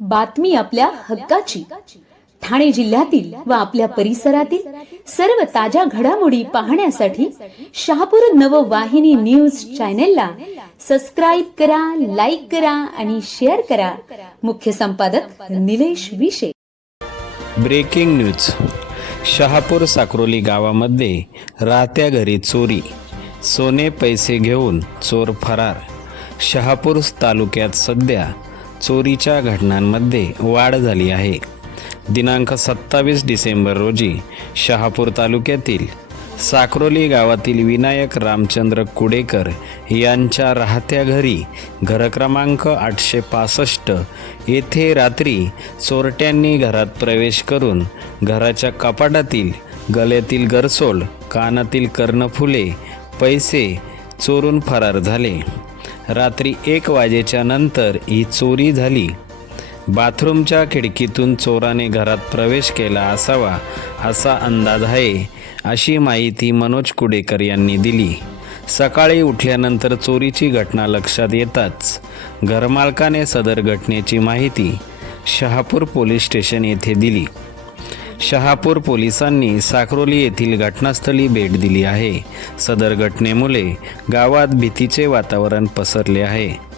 बातमी आपल्या हक्काची. ठाणे जिल्ह्यातील व आपल्या परिसरातील सर्व ताज्या घडामोडी पाहण्यासाठी शहापूर नववाहिनी न्यूज चॅनेलला सबस्क्राईब करा लाईक करा आणि शेअर करा. मुख्य संपादक निलेश विशे. Breaking news. शहापूर साक्रोली गावामध्ये राहत्या घरी चोरी. सोने पैसे घेऊन चोर फरार. शहापूर तालुक्यात सध्या चोरीच्या घटनांमध्ये वाढ झाली आहे. दिनांक सत्तावीस डिसेंबर रोजी शहापूर तालुक्यातील साक्रोली गावातील विनायक रामचंद्र कुडेकर यांच्या राहत्या घरी घर क्रमांक आठशे पासष्ट येथे रात्री चोरट्यांनी घरात प्रवेश करून घराच्या कपाटातील गल्यातील गरसोल कानातील कर्णफुले पैसे चोरून फरार झाले. रात्री एक वाजेच्या नंतर ही चोरी झाली. बाथरूमच्या खिडकीतून चोराने घरात प्रवेश केला असावा असा अंदाज आहे अशी माहिती मनोज कुडेकर यांनी दिली. सकाळी उठल्यानंतर चोरीची घटना लक्षात येताच घरमालकाने सदर घटनेची माहिती शहापूर पोलीस स्टेशन येथे दिली. शहापूर पोलिसांनी साखरोली येथील घटनास्थळी भेट दिली आहे. सदर घटनेमुळे गावात भीतीचे वातावरण पसरले आहे.